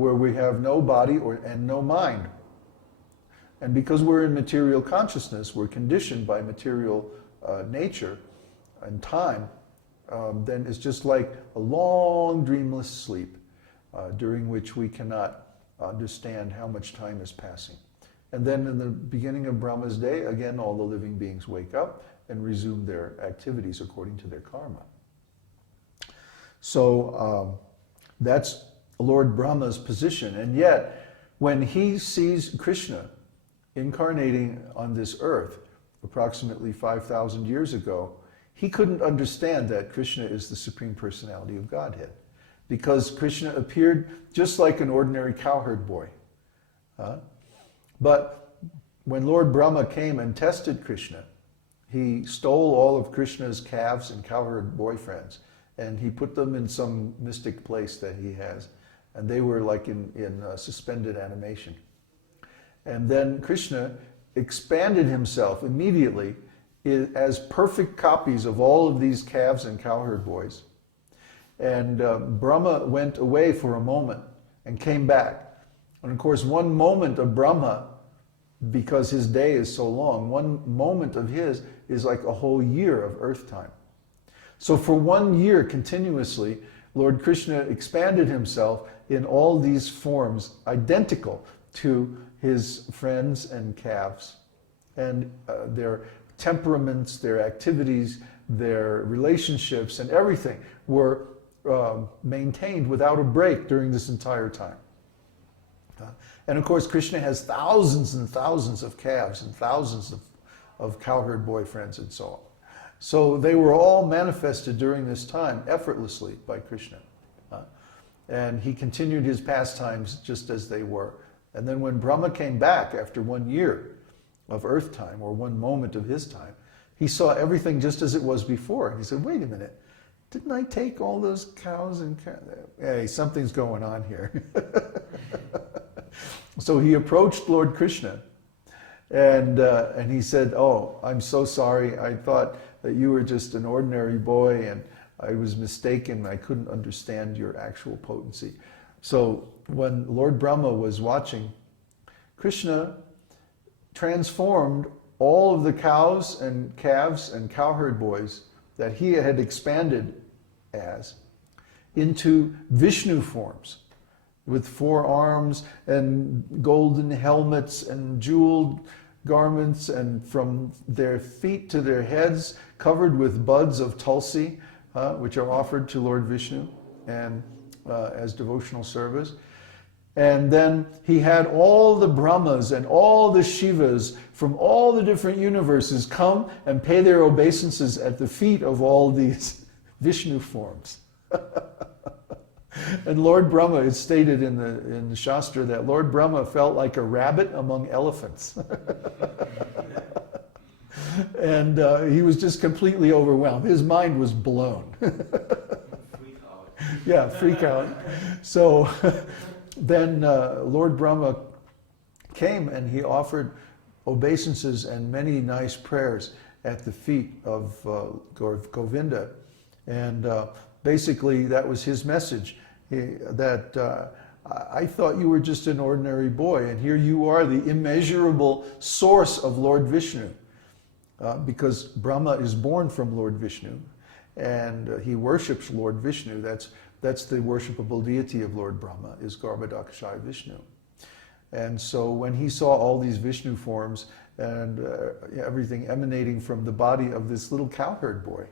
where we have no body and no mind. And because we're in material consciousness, we're conditioned by material nature and time, then it's just like a long dreamless sleep during which we cannot understand how much time is passing. And then in the beginning of Brahma's day, again, all the living beings wake up and resume their activities according to their karma. So that's Lord Brahma's position. And yet, when he sees Krishna incarnating on this earth approximately 5,000 years ago, he couldn't understand that Krishna is the Supreme Personality of Godhead, because Krishna appeared just like an ordinary cowherd boy. But when Lord Brahma came and tested Krishna, he stole all of Krishna's calves and cowherd boyfriends, and he put them in some mystic place that he has, and they were like in suspended animation. And then Krishna expanded himself immediately as perfect copies of all of these calves and cowherd boys. And Brahma went away for a moment and came back. And of course, one moment of Brahma, because his day is so long, one moment of his is like a whole year of earth time. So for 1 year continuously, Lord Krishna expanded himself in all these forms identical to his friends and calves, and their temperaments, their activities, their relationships, and everything were maintained without a break during this entire time. And of course, Krishna has thousands and thousands of calves and thousands of cowherd boyfriends and so on. So they were all manifested during this time effortlessly by Krishna. And he continued his pastimes just as they were. And then when Brahma came back after 1 year of earth time, or one moment of his time, he saw everything just as it was before. And he said, wait a minute, didn't I take all those cows and hey, something's going on here. So he approached Lord Krishna, and he said, oh, I'm so sorry. I thought that you were just an ordinary boy, and I was mistaken. I couldn't understand your actual potency. So when Lord Brahma was watching, Krishna transformed all of the cows and calves and cowherd boys that he had expanded as into Vishnu forms, with 4 arms and golden helmets and jeweled garments, and from their feet to their heads covered with buds of tulsi, which are offered to Lord Vishnu and as devotional service. And then he had all the Brahmas and all the Shivas from all the different universes come and pay their obeisances at the feet of all these Vishnu forms. And Lord Brahma, it's stated in the Shastra that Lord Brahma felt like a rabbit among elephants. And he was just completely overwhelmed. His mind was blown. Freak out. Yeah, freak out. So then Lord Brahma came and he offered obeisances and many nice prayers at the feet of Govinda. And basically that was his message, that I thought you were just an ordinary boy, and here you are, the immeasurable source of Lord Vishnu. Because Brahma is born from Lord Vishnu, and he worships Lord Vishnu. That's the worshipable deity of Lord Brahma, is Garbhodakashayi Vishnu. And so when he saw all these Vishnu forms and everything emanating from the body of this little cowherd boy,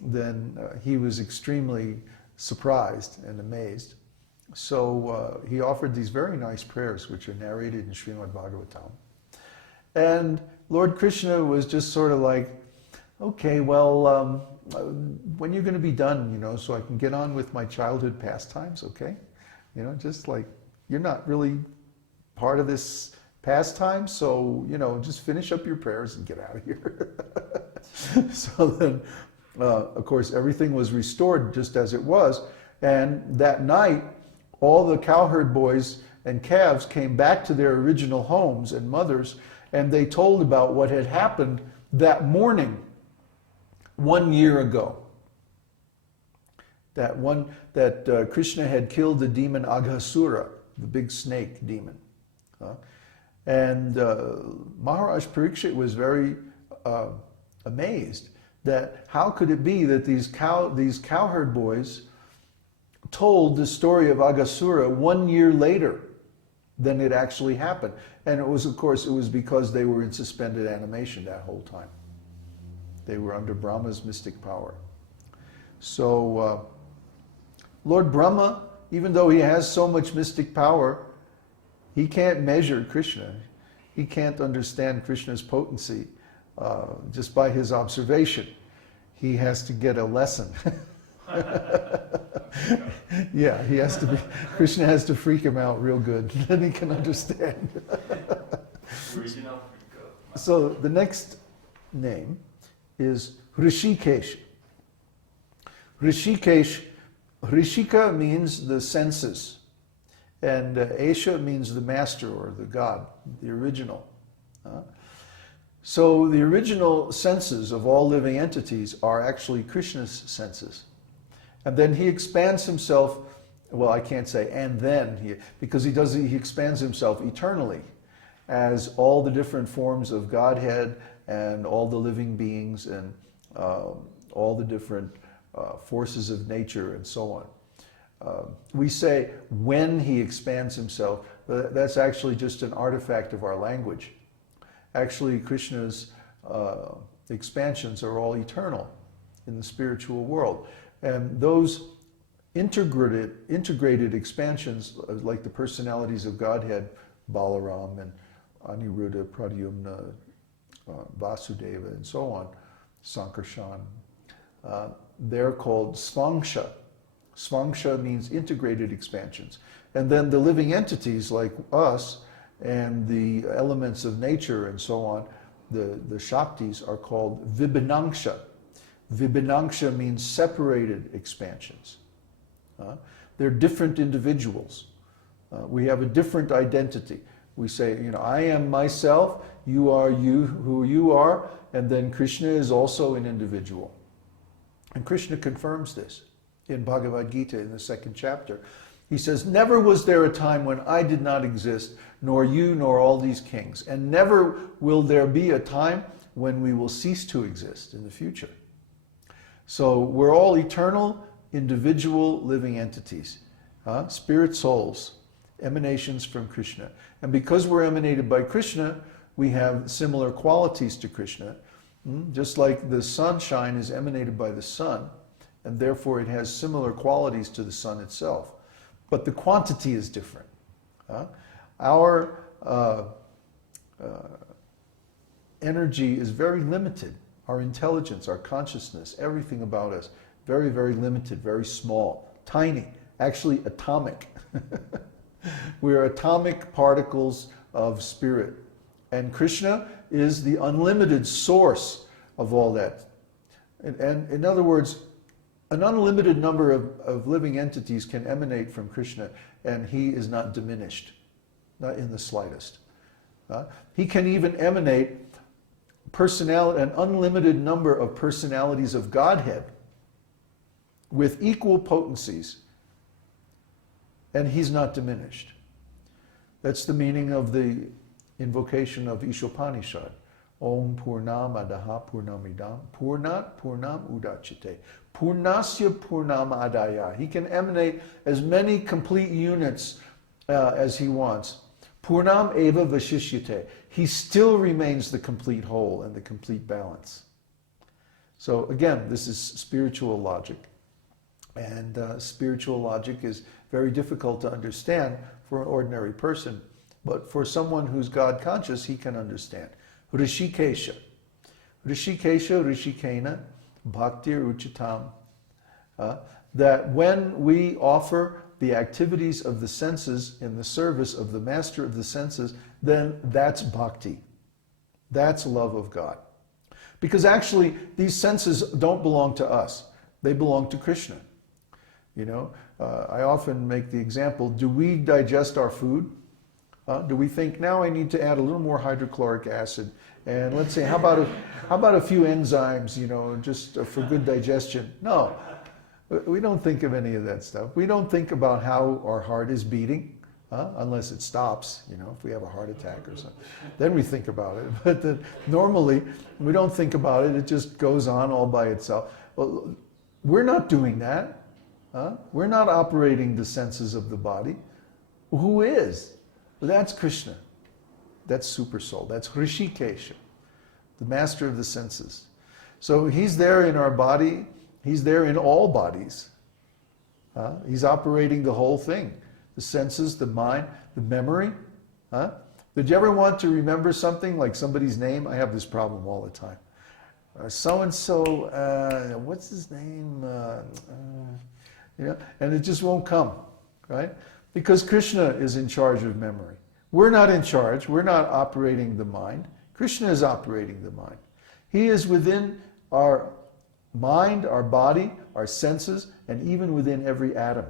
then he was extremely surprised and amazed. So he offered these very nice prayers, which are narrated in Srimad Bhagavatam. And Lord Krishna was just sort of like, okay, well, when you're going to be done, so I can get on with my childhood pastimes, okay? Just like, you're not really part of this pastime, so, just finish up your prayers and get out of here. So then, of course, everything was restored just as it was. And that night, all the cowherd boys and calves came back to their original homes and mothers, and they told about what had happened that morning, 1 year ago. That Krishna had killed the demon Aghasura the big snake demon. And Maharaj Parikshit was very amazed that how could it be that these cowherd boys told the story of Aghasura 1 year later than it actually happened. And it was, of course, it was because they were in suspended animation that whole time. They were under Brahma's mystic power. So Lord Brahma, even though he has so much mystic power, he can't measure Krishna. He can't understand Krishna's potency just by his observation. He has to get a lesson. Yeah, he has to be, Krishna has to freak him out real good, then he can understand. Original freaker. So the next name is Hrishikesh. Hrishikesh, Hrishika means the senses, and Esha means the master or the God, the original. So the original senses of all living entities are actually Krishna's senses. And then he expands himself, well, I can't say and then, because he expands himself eternally as all the different forms of Godhead and all the living beings and all the different forces of nature and so on. We say when he expands himself, but that's actually just an artifact of our language. Actually, Krishna's expansions are all eternal in the spiritual world. And those integrated expansions, like the personalities of Godhead, Balaram and Aniruddha, Pradyumna, Vasudeva, and so on, Sankarshan, they're called Svangsha. Svangsha means integrated expansions. And then the living entities like us and the elements of nature and so on, the Shaktis are called Vibhinangsha. Vibhinangsha means separated expansions. They're different individuals. We have a different identity. We say, I am myself, you are you, who you are, and then Krishna is also an individual. And Krishna confirms this in Bhagavad Gita in the 2nd chapter. He says, never was there a time when I did not exist, nor you, nor all these kings. And never will there be a time when we will cease to exist in the future. So we're all eternal, individual living entities, spirit souls, emanations from Krishna. And because we're emanated by Krishna, we have similar qualities to Krishna. Just like the sunshine is emanated by the sun, and therefore it has similar qualities to the sun itself. But the quantity is different. Our energy is very limited. Our intelligence, our consciousness, everything about us, very, very limited, very small, tiny, actually atomic. We're atomic particles of spirit. And Krishna is the unlimited source of all that. And in other words, an unlimited number of living entities can emanate from Krishna, and he is not diminished, not in the slightest. He can even emanate an unlimited number of personalities of Godhead with equal potencies, and he's not diminished. That's the meaning of the invocation of Ishopanishad. Om Purnam Adaha Purnamidam Purnat Purnam Udachite. Purnasya Purnam Adaya. He can emanate as many complete units as he wants. Purnam Eva Vashishyate. He still remains the complete whole and the complete balance. So again, this is spiritual logic. And spiritual logic is very difficult to understand for an ordinary person. But for someone who's God conscious, he can understand. Rishikesha. Rishikesha, Rishikena, Bhaktir Uchitam. That when we offer the activities of the senses in the service of the master of the senses, then that's bhakti. That's love of God. Because actually, these senses don't belong to us. They belong to Krishna. I often make the example, do we digest our food? Do we think, now I need to add a little more hydrochloric acid? And let's say, how about a few enzymes, just for good digestion? No, we don't think of any of that stuff. We don't think about how our heart is beating. Unless it stops, if we have a heart attack or something. Then we think about it. But normally, we don't think about it. It just goes on all by itself. Well, we're not doing that. We're not operating the senses of the body. Who is? Well, that's Krishna. That's Super Soul. That's Hrishikesha, the master of the senses. So he's there in our body. He's there in all bodies. He's operating the whole thing. The senses, the mind, the memory. Did you ever want to remember something, like somebody's name? I have this problem all the time. So-and-so, what's his name? And it just won't come, right? Because Krishna is in charge of memory. We're not in charge. We're not operating the mind. Krishna is operating the mind. He is within our mind, our body, our senses, and even within every atom.